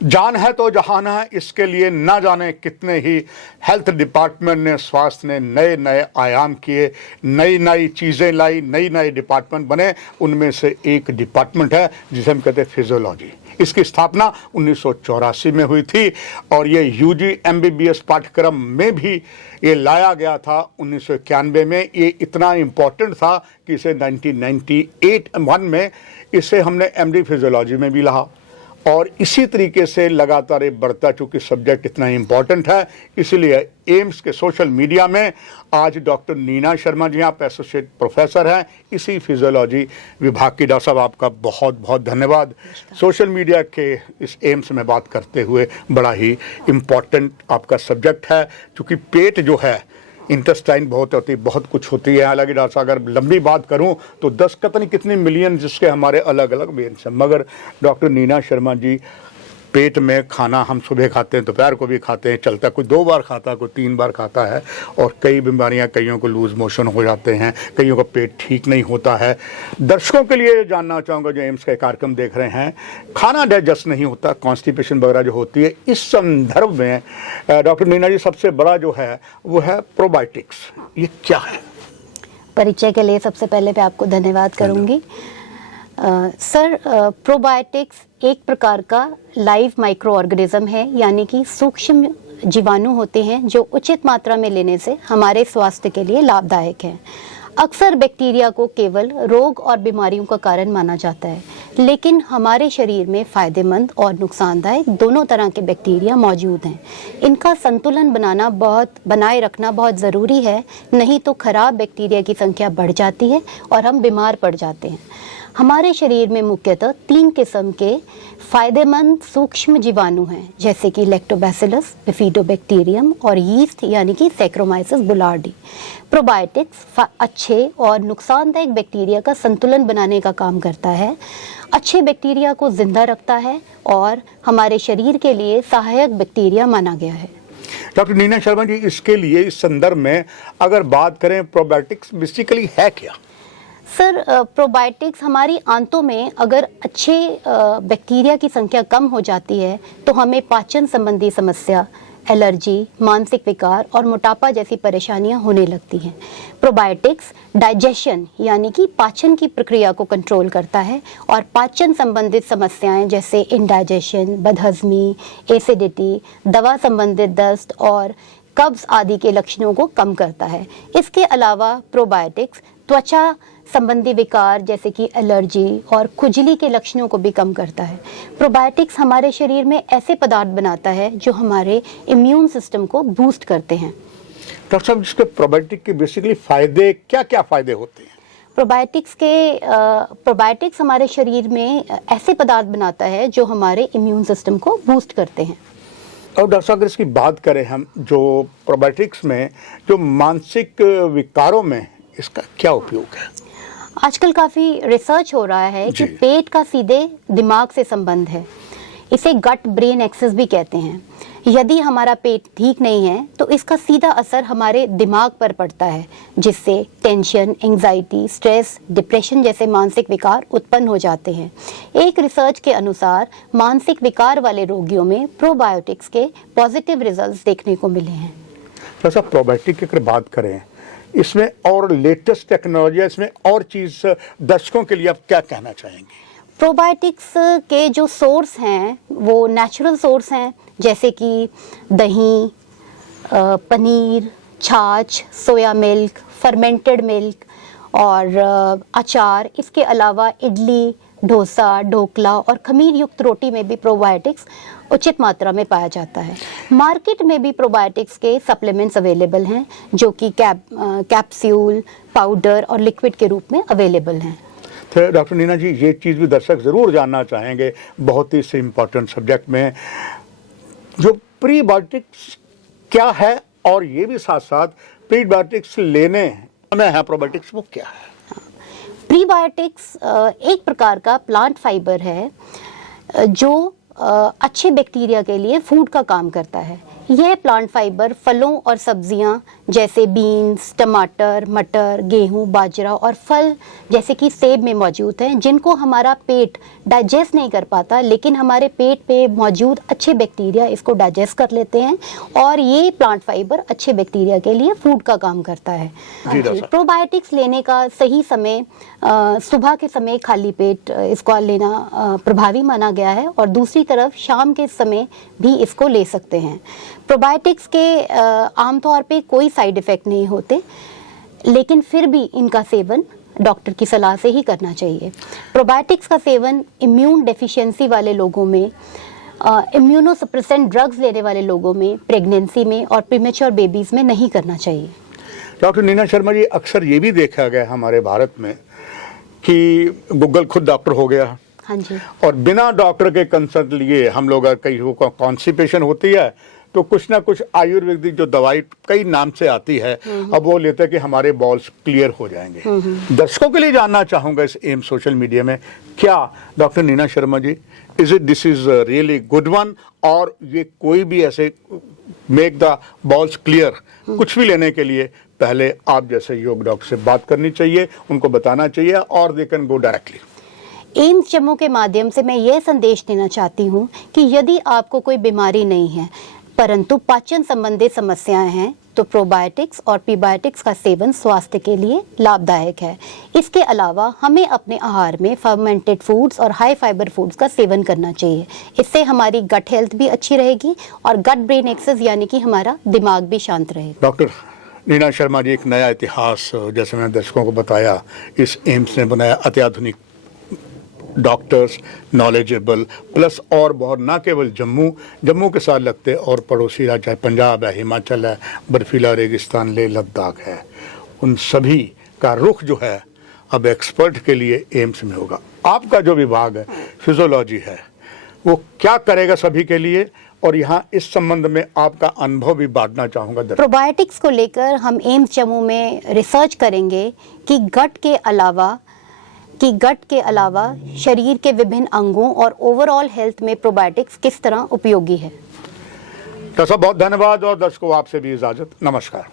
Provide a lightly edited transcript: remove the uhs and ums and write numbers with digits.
जान है तो जहान है, इसके लिए ना जाने कितने ही हेल्थ डिपार्टमेंट ने, स्वास्थ्य ने नए नए आयाम किए, नई नई चीज़ें लाई, नई नई डिपार्टमेंट बने। उनमें से एक डिपार्टमेंट है जिसे हम कहते हैं फिजियोलॉजी। इसकी स्थापना 1984 में हुई थी और ये यूजी एमबीबीएस पाठ्यक्रम में भी ये लाया गया था 1991 में। ये इतना इम्पोर्टेंट था कि इसे 1998 में इसे हमने एमडी फिजियोलॉजी में भी लाया और इसी तरीके से लगातार ये बढ़ता, चूँकि सब्जेक्ट इतना इम्पॉर्टेंट है, इसलिए एम्स के सोशल मीडिया में आज डॉक्टर नीना शर्मा जी, आप एसोसिएट प्रोफेसर हैं इसी फिजियोलॉजी विभाग की। डॉक्टर साहब आपका बहुत बहुत धन्यवाद। सोशल मीडिया के इस एम्स में बात करते हुए बड़ा ही इम्पॉर्टेंट आपका सब्जेक्ट है, क्योंकि पेट जो है, इंटेस्टाइन बहुत होती, बहुत कुछ होती है। हालांकि डॉक्टर साहब अगर लंबी बात करूं तो 10 पता नहीं कितने मिलियन जिसके हमारे अलग अलग वेन्स हैं, मगर डॉक्टर नीना शर्मा जी, पेट में खाना हम सुबह खाते हैं, दोपहर को भी खाते हैं, चलता कोई 2 बार खाता है, कोई 3 बार खाता है, और कई बीमारियां, कईयों को लूज मोशन हो जाते हैं, कईयों का पेट ठीक नहीं होता है। दर्शकों के लिए जानना चाहूँगा जो एम्स का कार्यक्रम देख रहे हैं, खाना डाइजेस्ट नहीं होता, कॉन्स्टिपेशन वगैरह जो होती है, इस संदर्भ में डॉक्टर नीना जी सबसे बड़ा जो है वो है प्रोबायोटिक्स। ये क्या है? परिचय के लिए सबसे पहले मैं आपको धन्यवाद करूंगी। सर, प्रोबायोटिक्स एक प्रकार का लाइव माइक्रो ऑर्गेनिज्म है, यानी कि सूक्ष्म जीवाणु होते हैं जो उचित मात्रा में लेने से हमारे स्वास्थ्य के लिए लाभदायक हैं। अक्सर बैक्टीरिया को केवल रोग और बीमारियों का कारण माना जाता है, लेकिन हमारे शरीर में फायदेमंद और नुकसानदायक दोनों तरह के बैक्टीरिया मौजूद हैं। इनका संतुलन बनाए रखना बहुत ज़रूरी है, नहीं तो खराब बैक्टीरिया की संख्या बढ़ जाती है और हम बीमार पड़ जाते हैं। हमारे शरीर में मुख्यतः 3 किस्म के फायदेमंद सूक्ष्म जीवाणु हैं, जैसे कि लैक्टोबैसिलस, बिफिडोबैक्टीरियम और यीस्ट यानी कि सैक्रोमाइसिस बुलार्डी। प्रोबायोटिक्स अच्छे और नुकसानदायक बैक्टीरिया का संतुलन बनाने का काम करता है, अच्छे बैक्टीरिया को जिंदा रखता है और हमारे शरीर के लिए सहायक बैक्टीरिया माना गया है। डॉक्टर नीना शर्मा जी, इसके लिए इस संदर्भ में अगर बात करें, प्रोबायोटिक्स बेसिकली है क्या? सर, प्रोबायोटिक्स हमारी आंतों में अगर अच्छे बैक्टीरिया की संख्या कम हो जाती है तो हमें पाचन संबंधी समस्या, एलर्जी, मानसिक विकार और मोटापा जैसी परेशानियां होने लगती हैं। प्रोबायोटिक्स डाइजेशन यानी कि पाचन की प्रक्रिया को कंट्रोल करता है और पाचन संबंधित समस्याएं जैसे इंडाइजेशन, बदहजमी, एसिडिटी, दवा संबंधित दस्त और कब्ज आदि के लक्षणों को कम करता है। इसके अलावा प्रोबायोटिक्स त्वचा संबंधी विकार जैसे कि एलर्जी और खुजली के लक्षणों को भी कम करता है। प्रोबायोटिक्स हमारे शरीर में ऐसे पदार्थ बनाता है जो हमारे इम्यून सिस्टम को बूस्ट करते हैं। डॉक्टर साहब, इसके प्रोबायोटिक के बेसिकली फायदे क्या क्या फायदे होते हैं? प्रोबायोटिक्स हमारे शरीर में ऐसे पदार्थ बनाता है जो हमारे इम्यून सिस्टम को बूस्ट करते हैं। और डॉक्टर साहब, अगर इसकी बात करें हम, जो प्रोबायोटिक्स में जो मानसिक विकारों में इसका क्या उपयोग है? आजकल काफ़ी रिसर्च हो रहा है कि पेट का सीधे दिमाग से संबंध है। इसे गट ब्रेन एक्सिस भी कहते हैं। यदि हमारा पेट ठीक नहीं है तो इसका सीधा असर हमारे दिमाग पर पड़ता है, जिससे टेंशन, एंजाइटी, स्ट्रेस, डिप्रेशन जैसे मानसिक विकार उत्पन्न हो जाते हैं। एक रिसर्च के अनुसार मानसिक विकार वाले रोगियों में प्रोबायोटिक्स के पॉजिटिव रिजल्ट्स देखने को मिले हैं। तो प्रोबायोटिक की अगर बात करें, इसमें और लेटेस्ट टेक्नोलॉजी, इसमें और चीज़ दर्शकों के लिए आप क्या कहना चाहेंगे? प्रोबायोटिक्स के जो सोर्स हैं वो नेचुरल सोर्स हैं, जैसे कि दही, पनीर, छाछ, सोया मिल्क, फर्मेंटेड मिल्क और अचार। इसके अलावा इडली, डोसा, ढोकला और खमीर युक्त रोटी में भी प्रोबायोटिक्स उचित मात्रा में पाया जाता है। मार्केट में भी प्रोबायोटिक्स के सप्लीमेंट्स अवेलेबल हैं, जो कि कैप्सूल, पाउडर और लिक्विड के रूप में अवेलेबल हैं। तो डॉक्टर नीना जी, ये चीज़ भी दर्शक ज़रूर जानना चाहेंगे बहुत ही से इम्पोर्टेंट सब्जेक्ट में, जो प्रीबायोटिक्स क्या है, और ये भी साथ साथ प्रीबायोटिक्स लेने में है प्रोबायोटिक्स, वो क्या है? प्रीबायोटिक्स एक प्रकार का प्लांट फाइबर है जो अच्छे बैक्टीरिया के लिए फूड का काम करता है। यह प्लांट फाइबर फलों और सब्जियां जैसे बीन्स, टमाटर, मटर, गेहूं, बाजरा और फल जैसे कि सेब में मौजूद हैं, जिनको हमारा पेट डाइजेस्ट नहीं कर पाता, लेकिन हमारे पेट पे मौजूद अच्छे बैक्टीरिया इसको डाइजेस्ट कर लेते हैं और ये प्लांट फाइबर अच्छे बैक्टीरिया के लिए फूड का काम करता है। जी डॉक्टर। प्रोबायोटिक्स लेने का सही समय सुबह के समय खाली पेट इसको लेना प्रभावी माना गया है और दूसरी तरफ शाम के समय भी इसको ले सकते हैं। प्रोबायोटिक्स के आमतौर पे कोई साइड इफ़ेक्ट नहीं होते, लेकिन फिर भी इनका सेवन डॉक्टर की सलाह से ही करना चाहिए। प्रोबायोटिक्स का सेवन इम्यून डेफिशिएंसी वाले लोगों में, इम्यूनोसप्रेसेंट ड्रग्स लेने वाले लोगों में, प्रेगनेंसी में और प्रीमेच्योर बेबीज़ में नहीं करना चाहिए। डॉक्टर नीना शर्मा जी, अक्सर ये भी देखा गया हमारे भारत में कि गूगल खुद डॉक्टर हो गया। हाँ जी। और बिना डॉक्टर के कंसल्ट लिए हम लोग कई को कॉन्स्टिपेशन होती है तो कुछ ना कुछ आयुर्वेदिक जो दवाई कई नाम से आती है, अब वो लेते हैं कि हमारे बॉल्स क्लियर हो जाएंगे। दर्शकों के लिए जानना चाहूंगा इस एम सोशल मीडिया में, क्या doctor Neena Sharma ji, is it this is really good one, और ये कोई भी ऐसे मेक द बॉल्स क्लियर कुछ भी लेने के लिए पहले आप जैसे योग डॉक्टर से बात करनी चाहिए, उनको बताना चाहिए और they can go directly. AIIMS Jammu के माध्यम से मैं यह संदेश देना चाहती हूँ कि यदि आपको कोई बीमारी नहीं है परंतु पाचन संबंधी समस्याएं हैं तो प्रोबायोटिक्स और प्रीबायोटिक्स का सेवन स्वास्थ्य के लिए लाभदायक है। इसके अलावा हमें अपने आहार में फर्मेंटेड फूड्स और हाई फाइबर फूड्स का सेवन करना चाहिए। इससे हमारी गट हेल्थ भी अच्छी रहेगी और गट ब्रेन एक्सेस यानी कि हमारा दिमाग भी शांत रहेगा। डॉक्टर नीना शर्मा जी, एक नया इतिहास जैसे मैंने दर्शकों को बताया इस एम्स ने बनाया, अत्याधुनिक डॉक्टर्स, नॉलेजेबल, प्लस और बहुत, ना केवल जम्मू के साथ लगते और पड़ोसी राज्य चाहे पंजाब है, हिमाचल है, बर्फीला रेगिस्तान, लेह लद्दाख है, उन सभी का रुख जो है अब एक्सपर्ट के लिए एम्स में होगा। आपका जो विभाग है फिजियोलॉजी है, वो क्या करेगा सभी के लिए, और यहाँ इस संबंध में आपका अनुभव भी बांटना चाहूँगा। प्रोबायोटिक्स को लेकर हम एम्स जम्मू में रिसर्च करेंगे कि गट के अलावा शरीर के विभिन्न अंगों और ओवरऑल हेल्थ में प्रोबायोटिक्स किस तरह उपयोगी है। डॉक्टर साहब बहुत धन्यवाद, और दर्शकों आपसे भी इजाजत, नमस्कार।